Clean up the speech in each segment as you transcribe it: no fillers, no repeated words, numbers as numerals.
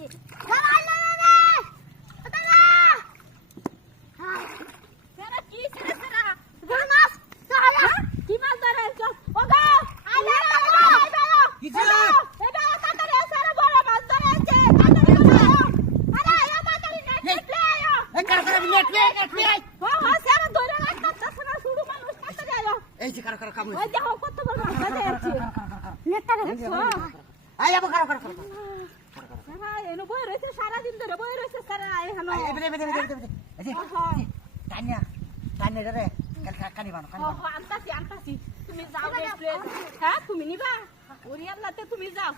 এই যে কারো কারো কাম ওই দেখো কত বড় মাছ আছে নেটারে আই আবো কারো কারো সারা এনো বই রইছে সারা দিন ধরে বই রইছে সারা এখানে এই যে টানিয়া টানিয়া রে কানি বানো কানি বানো আনতাছি তুমি যাও প্লিজ হ্যাঁ তুমি নিবা ওরি আল্লাহতে তুমি যাও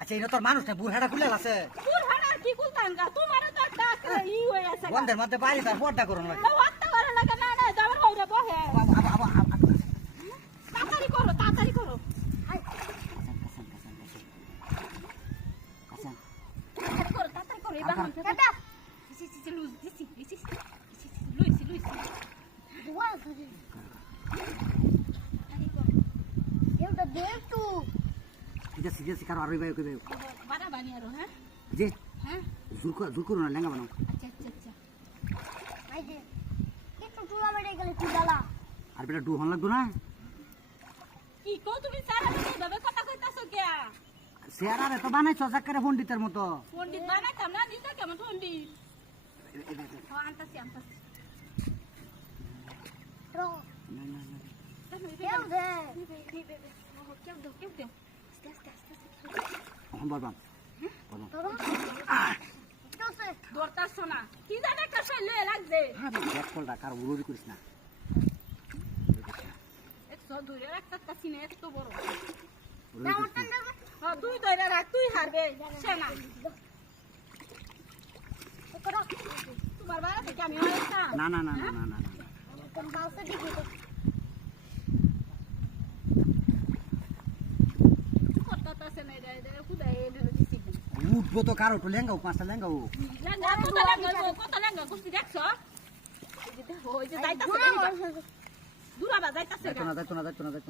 আচ্ছা এটা তোর মানুষ না বুড়াটা খুলে আছে বুড়াটা কি কুলতান গা তোমারও তো একটা ই হই আছে বন্ধের মধ্যে বাইরে তার পর্দা করুন লাগে ওয়াত্তা করে লাগে না না যাবার হইরে বহে তাড়াতাড়ি করো তাড়াতাড়ি করো এবার কাটা লুজ দিছি লুইছি দুয়া করে এটা দেখ তো এটা সিরিয়াস কারো আর ভাই কইবে বাড়া বানি আরো হ্যাঁ জি হ্যাঁ জুর করুন না লেঙ্গা বানাও আচ্ছা ভাই দে একটু টুলা বেড়ে গেলে তুই জ্বালা আর বেটা ডু হন লাগতো না কি কো তুমি সারা দিন ধরে কথা কইতাছো কে সেরারে তো বানাইছো জাকারে পণ্ডিতের মতো পণ্ডিত বানাইতাম না দিতা কেমন পণ্ডিত আনতাছি রো কেউ দে কেউ দে বলবাম দরকার শোনা কি জানে একটা শৈলে লাগবে ব্যাক কলটা কার উড়ুড়ি করিস না একশো দূরে একটা সিনে এত বড় দুই ধরে রাখ তুই হারবে সে না তোমার বাড়া থেকে আমি না না না না না না উঠবো তো কারো তো লেঙ্গাও পাঁচটা লেঙ্গাও কত লেঙ্গা কুস্তি দেখছো দূরাবা যাইতাছে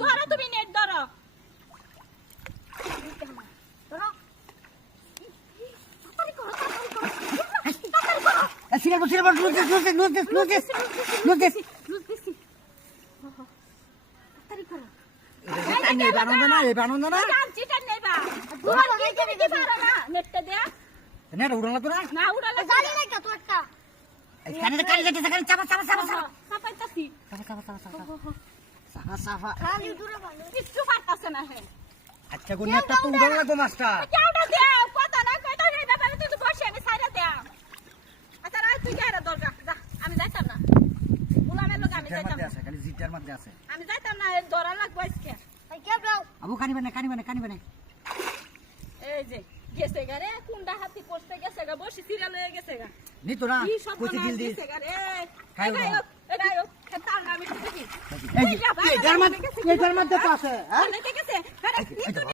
ধরো তুমি নেট ধরো আচ্ছা গো নেটটা তো উড়ান লাগবো মাছটা আমি যাইতাম না খালি জিটার মধ্যে আছে আমি যাইতাম না ধরা লাগবো আজকে আবু কানি বানে এই যে গেছে গা রে কুন্ডা হাতি পড়তে গেছে গা বসে সিরিয়াল হয়ে গেছে গা নিতো না কইতে দিল দি গেছে গা রে খাইও এগায়ো খেতাল না আমি দেখি এই এটার মধ্যে তো আছে হ্যাঁ গেছে